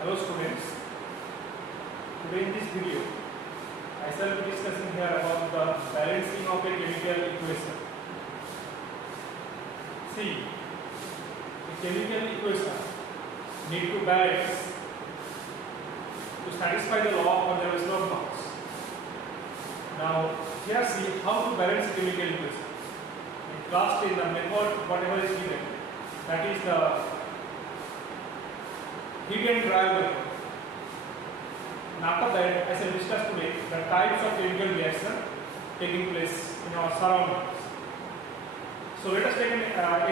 Hello students, today in this video I shall be discussing here about the balancing of a chemical equation. See, a chemical equation need to balance to satisfy the law of conservation of mass. Now here see how to balance a chemical equation. In class 10 the method whatever is given, that is the heat and trial method. And after that, I shall discuss today the types of chemical reaction taking place in our surroundings. So let us take an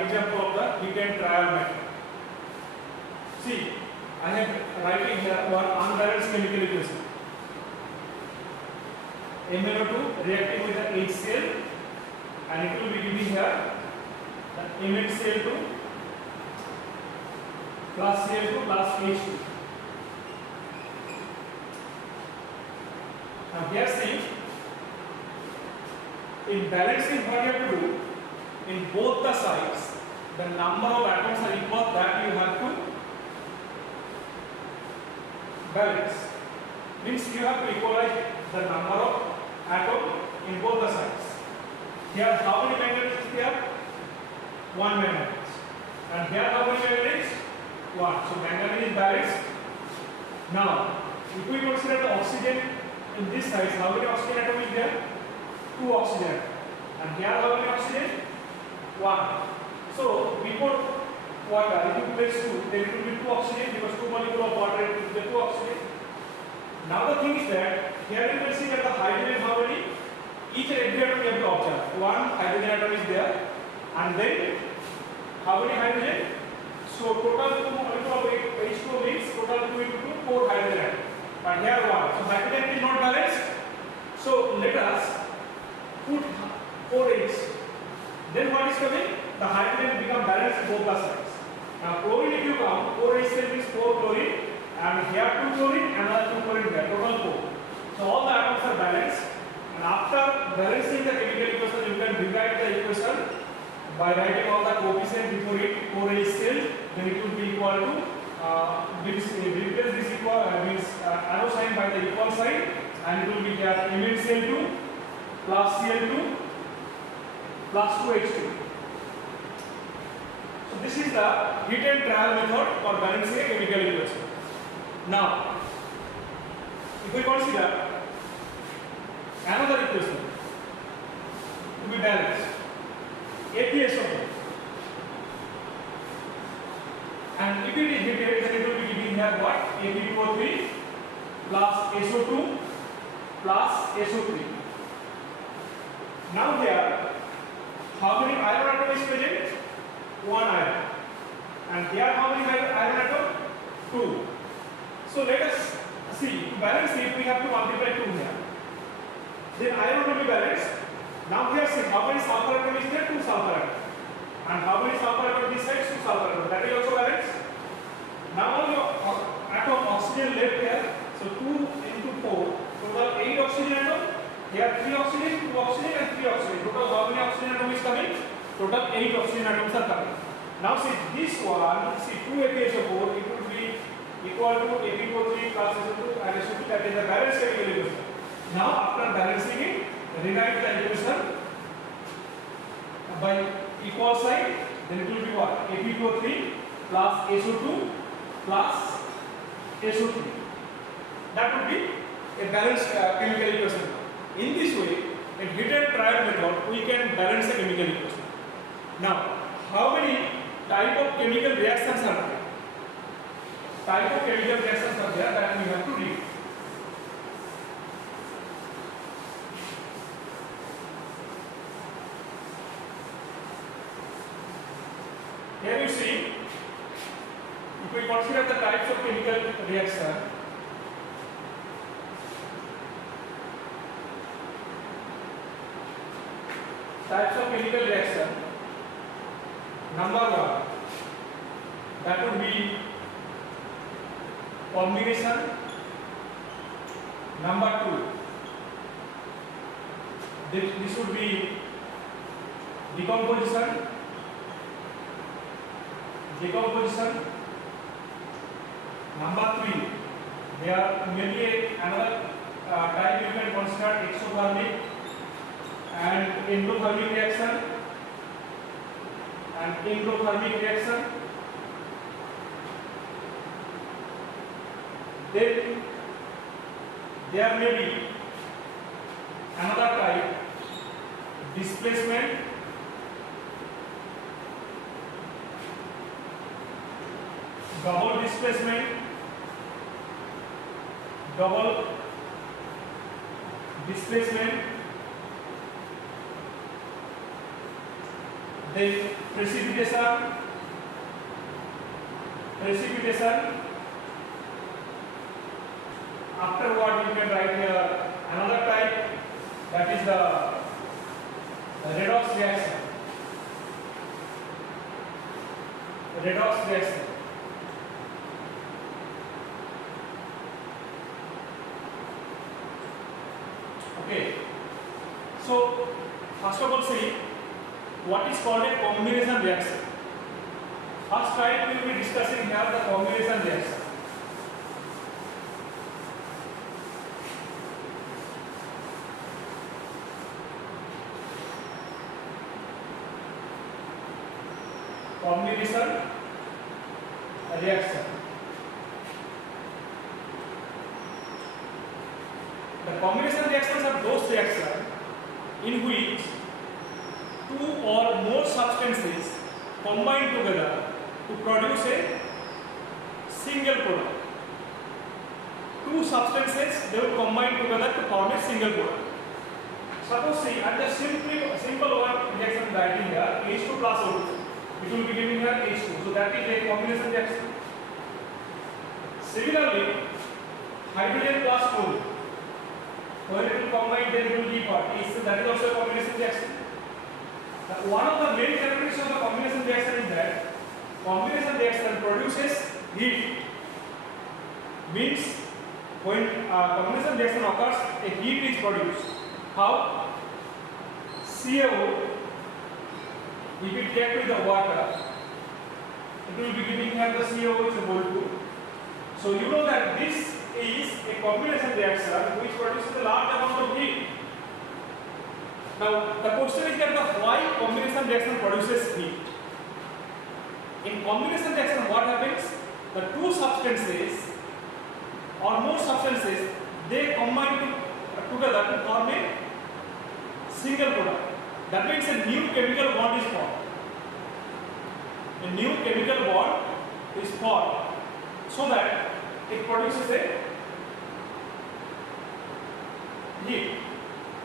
example of the heat and trial method. See, I am writing here one unbalanced chemical equation. MnO2 reacting with the HCl, and it will be giving here the MnCl2 plus Cl2 plus H2. Now here see, in balancing what you have to do, in both the sides, the number of atoms are equal, that you have to balance. Means you have to equalize the number of atoms in both the sides. Here how many manganese is there? One manganese. And here how many manganese? One. So manganese is balanced. Now, if we consider the oxygen in this side, how many oxygen atoms is there? Two oxygen. And here how many oxygen? One. So before water, if you place two, then it will be two oxygen because two molecules of water it will be two oxygen. Now the thing is that here you can see that the hydrogen how many? Each and every atom you have to observe. One hydrogen atom is there, and then how many hydrogen? So total two molecule of H2O means total 2 into 2, 4 hydrogen atom. But here one. So hydrogen is not balanced. So let us put 4H. Then what is coming? The hydrogen become balanced both the sides. Now chlorine if you count, 4H means 4 chlorine, and here 2 chlorine, another 2 chlorine here, total 4. So all the atoms are balanced, and after balancing the chemical equation, you can rewrite the equation by writing all the coefficient before it, 4HCl, then it will be equal to replace this equal means arrow sign by the equal sign, and it will be here MnCl2 plus Cl2 plus 2H2. So this is the heat and trial method for balancing a chemical equation. Now, if we consider another equation to be balanced, ApSO2, and if it is heated, then it will be giving here what? Ap2O3 plus SO2 plus SO3. Now here, how many iron atom is present? One iron. And here how many iron atom? Two. So let us see, to balance it, we have to multiply 2 here. Then iron will be balanced. Now here see, how many sulfur atom is there? 2 sulfur atom. And how many sulfur atom this side? 2 sulfur atom. That is also balanced. Now only atom oxygen left here. So 2 into 4, total 8 oxygen atom. Here 3 oxygen, 2 oxygen and 3 oxygen. Total how many oxygen atom is coming? Total 8 oxygen atoms are coming. Now see this one, see 2 ApSO4, it will be equal to Ap2O3 plus SO2 and SO2, that is the balanced chemical equation. Now after balancing it, rewrite the equation by equal sign, then it will be what? Ap2O3 plus SO2 plus SO3. That would be a balanced chemical equation. In this way, in heat and trial method, we can balance a chemical equation. Now, how many type of chemical reactions are there? Type of chemical reactions are there that we have to read. Here you see, if we consider the types of chemical reaction, number 1, that would be combination. Number 2, this would be decomposition. Number 3, there may be another type you can consider exothermic and endothermic reaction and endothermic reaction. Then there may be another type, displacement, double displacement, double displacement, then precipitation, afterward you can write here another type, that is the redox reaction. Okay, so first of all see what is called a combination reaction. First type we will be discussing here the combination reaction. Combination reaction. The combination reactions are those reactions in which two or more substances combine together to produce a single product. Two substances they will combine together to form a single product. Suppose see at the simple one reaction writing here H2 plus O2. It will be giving here H2. So that is a combination reaction. Similarly, hydrogen plus O2. When it will combine, then it will give what? So that is also a combination reaction. Now, one of the main characteristics of the combination reaction is that combination reaction produces heat. Means when combination reaction occurs, a heat is produced. How? CO, if it react with the water, it will be giving here the CO is equal to. So you know that this is a combination reaction which produces a large amount of heat. Now the question is that why combination reaction produces heat? In combination reaction what happens? The two substances or more substances they combine together to form a single product. That means a new chemical bond is formed. A new chemical bond is formed so that it produces a heat.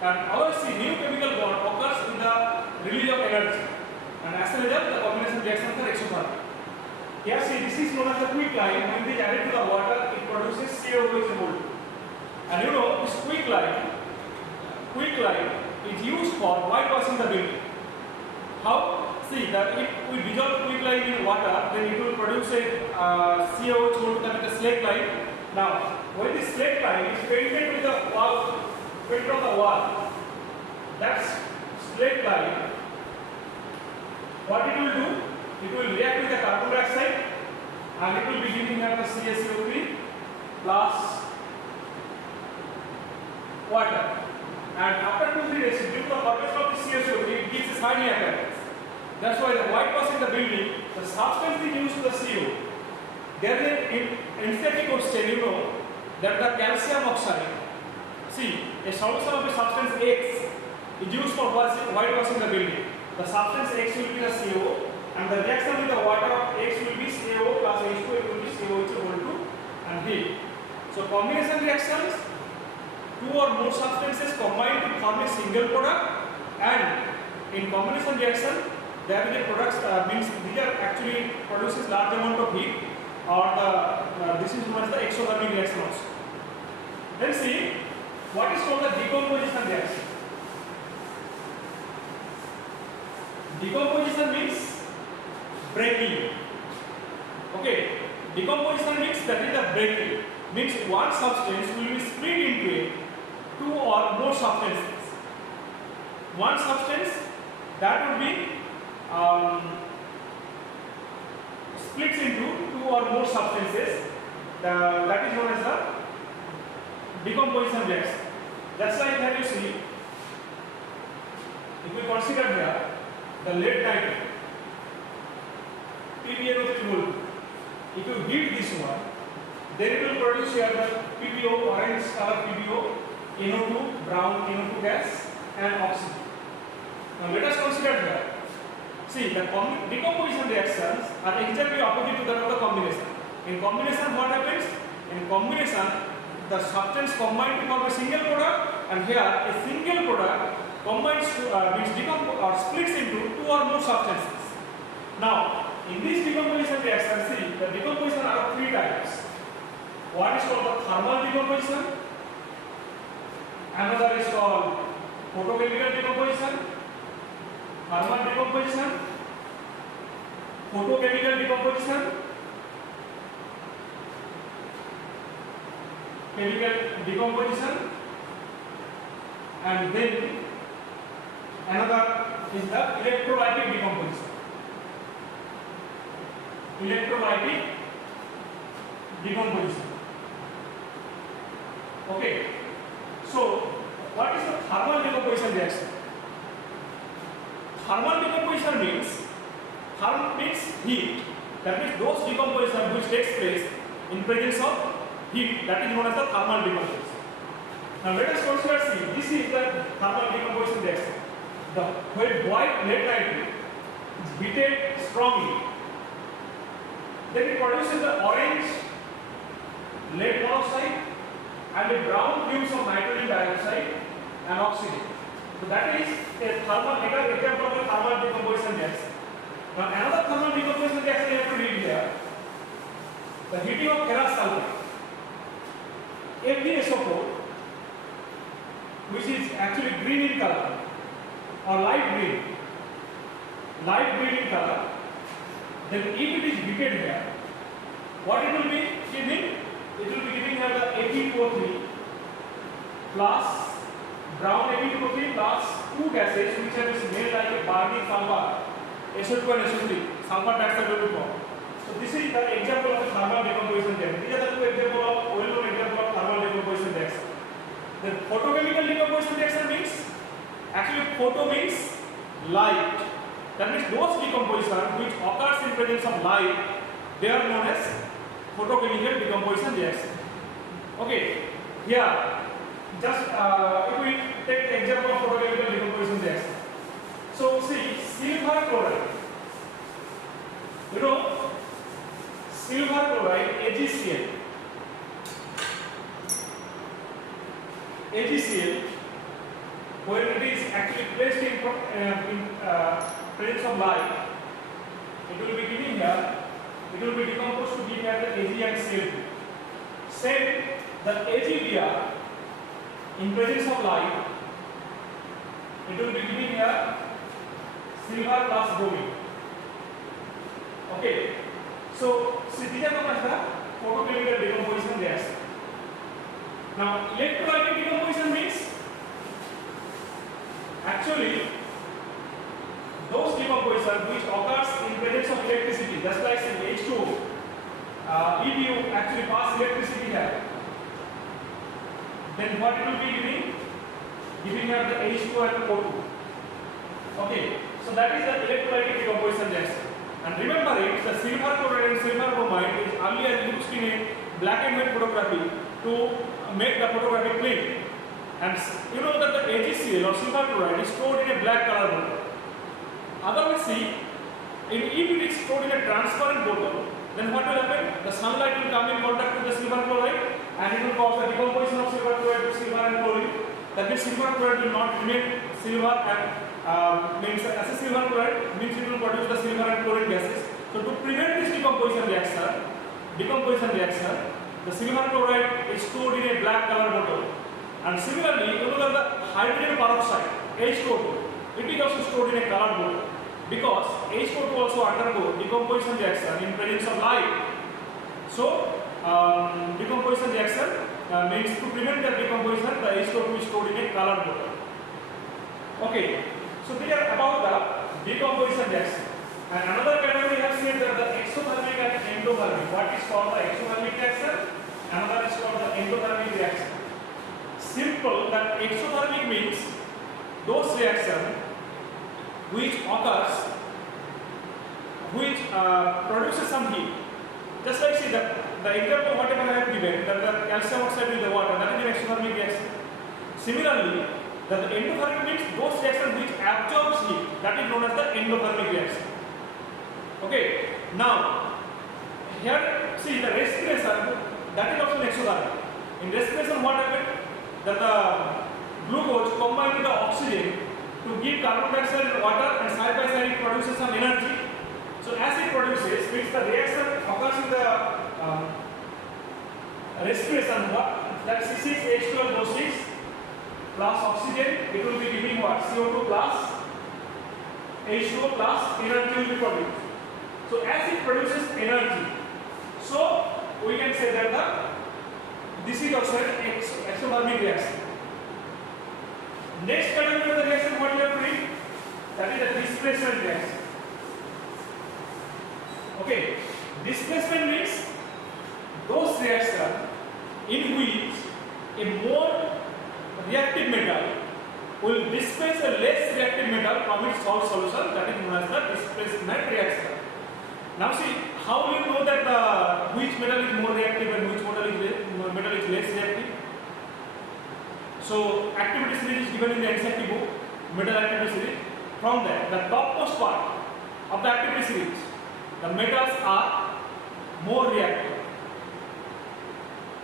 And our new chemical bond occurs with the release of energy. And as a result, the combination reactions are exothermic. Here see this is known as the quicklime. When it is added to the water, it produces CO2 is equal to. And you know this quicklime is used for whitewashing the building. How? See that if we dissolve quicklime in water, then it will produce a CO2 that is a slate line. Now, when this slate line is painted with the wall, painted on the wall, that's slate line. What it will do? It will react with the carbon dioxide, and it will be giving here the CaCO3 plus water. And after 2-3 days, due to the formation of the CaCO3, it gives a shiny appearance. That's why the whitewashing the building, the substance is used to the CO. There is an anesthetic question, you know, that the calcium oxide, see, a solution of a substance X is used for whitewashing the building. The substance X will be the CO, and the reaction with the water of X will be CO plus H2, it will be CO equal to and heat. So combination reactions, two or more substances combine to form a single product, and in combination reaction there is a products means these are actually produces large amount of heat, or the this is known as the exothermic reaction also. Then see what is called the decomposition reaction. Decomposition means breaking. Okay, decomposition means that is the breaking. Means one substance will be split into two or more substances. One substance that would be splits into two or more substances, that is known as the decomposition reaction. Just like here you see, if we consider here the lead nitrate PbNO3. If you heat this one, then it will produce here the PbO, orange color PbO, NO2, brown NO2 gas, and oxygen. Now let us consider here. See, the decomposition reactions are exactly opposite to that of the combination. In combination, what happens? In combination, the substance combine to form a single product, and here a single product combines to splits into two or more substances. Now, in this decomposition reaction, see, the decomposition are of three types. One is called the thermal decomposition, another is called photochemical decomposition, thermal decomposition, photochemical decomposition, chemical decomposition, and then another is the electrolytic decomposition. Electrolytic decomposition. Okay. So, what is the thermal decomposition reaction? Thermal decomposition means heat. That means those decomposition which takes place in presence of heat. That is known as the thermal decomposition. Now let us consider, see, this is the thermal decomposition reaction. When white lead nitrate is heated strongly, then it produces the orange lead monoxide and a brown fumes of nitrogen dioxide and oxygen. So that is a thermal example of a thermal decomposition reaction. Now another thermal decomposition reaction you have to read here. The heating of ferrous sulfate, FeSO4, which is actually green in color or light green in color. Then if it is heated here, what it will be giving? It will be giving here the Fe2O3 plus brown Fe2O3 plus two gases which are made like a burning sulfur, SO2 and SO3, sulfur dioxide will be formed. So this is the example of the thermal decomposition reaction. These are the two examples of well-known example of thermal decomposition reaction. Then photochemical decomposition reaction means, actually photo means light. That means those decomposition which occurs in presence of light, they are known as photochemical decomposition reaction. Okay, here just if we take the example of photochemical decomposition reaction. So see, silver chloride. You know, silver chloride AgCl. AgCl, when it is actually placed in presence of light, it will be giving here, it will be decomposed to give here the Ag and Cl2. Same, the AgBr in presence of light, it will be giving here silver plus bromine. Okay, so these are known as the photochemical decomposition reaction. Now, electrolytic decomposition means actually those decomposition which occurs in presence of electricity, just like in H2O, if you actually pass electricity here, then what it will be giving? Giving here the H2 and O2. Okay, so that is the electrolytic decomposition reaction. And remember it, the silver chloride and silver bromide is earlier used in a black and white photography to make the photography clean. And you know that the AgCl or silver chloride is stored in a black color bottle. Otherwise, see, if it is stored in a transparent bottle, then what will happen? The sunlight will come in contact with the silver chloride and it will cause the decomposition of silver chloride to silver and chlorine. That means silver chloride will not remain silver and means as a silver chloride means it will produce the silver and chlorine gases. So to prevent this decomposition reaction, the silver chloride is stored in a black color bottle. And similarly, you know that the hydrogen peroxide, H2O2, it is also stored in a colored bottle because H2O2 also undergo decomposition reaction in presence of light. So, decomposition reaction means to prevent the decomposition, the H2O2 is stored in a colored bottle. Okay, so these are about the decomposition reaction. And another category we have said that the exothermic and endothermic. What is called the exothermic reaction that exothermic means those reactions which occurs, which produces some heat. Just like see the example whatever I have given, that the calcium oxide with the water, that is an exothermic reaction. Similarly, the endothermic means those reactions which absorbs heat, that is known as the endothermic reaction. Okay. Now, here see the respiration, that is also an exothermic. In respiration, what happens? That the glucose combined with the oxygen to give carbon dioxide and water, and side by side it produces some energy. So as it produces, means the reaction occurs in the respiration. What? That C6H12O6 plus oxygen, it will be giving what? CO2 plus H2O plus energy will be produced. So as it produces energy, so we can say that this is also an exothermic reaction. Next category of the reaction, what you have to read? That is the displacement reaction. Okay, displacement means those reactions in which a more reactive metal will displace a less reactive metal from its salt solution, that is known as the displacement reaction. Now see, how do you know that which metal is more reactive and which metal is less reactive? So activity series is given in the NCERT book, metal activity series. From there, the topmost part of the activity series, the metals are more reactive.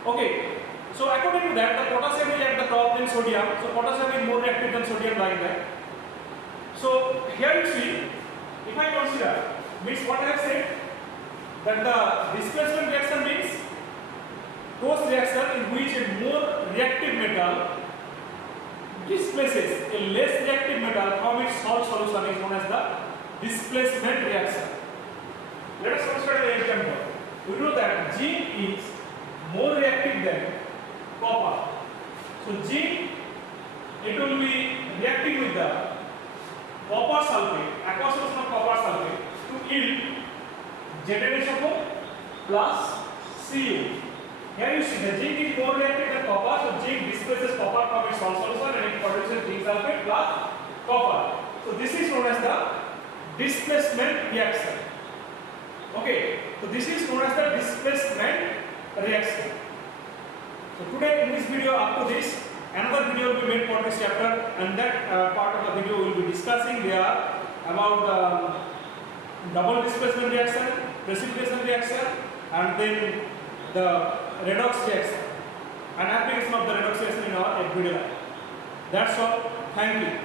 Okay, so according to that, the potassium is at the top, then sodium. So potassium is more reactive than sodium like that. So here you see, if I consider, means what I have said, that the displacement reaction means those reactions in which a more reactive metal displaces a less reactive metal from its salt solution is known as the displacement reaction. Let us consider an example. We know that zinc is more reactive than copper. So zinc, it will be reacting with the copper sulfate, aqueous solution of copper sulfate, to yield ZnHO plus Cu. Here you see the zinc is more reactive than copper, so zinc displaces copper from its salt solution and it produces zinc sulfate plus copper. So this is known as the displacement reaction. Okay, so this is known as the displacement reaction. So today in this video, up to this, another video will be made for this chapter, and that part of the video will be discussing there about double displacement reaction, precipitation reaction, and then the redox reaction, and application of the redox reaction in our everyday life. That's all. Thank you.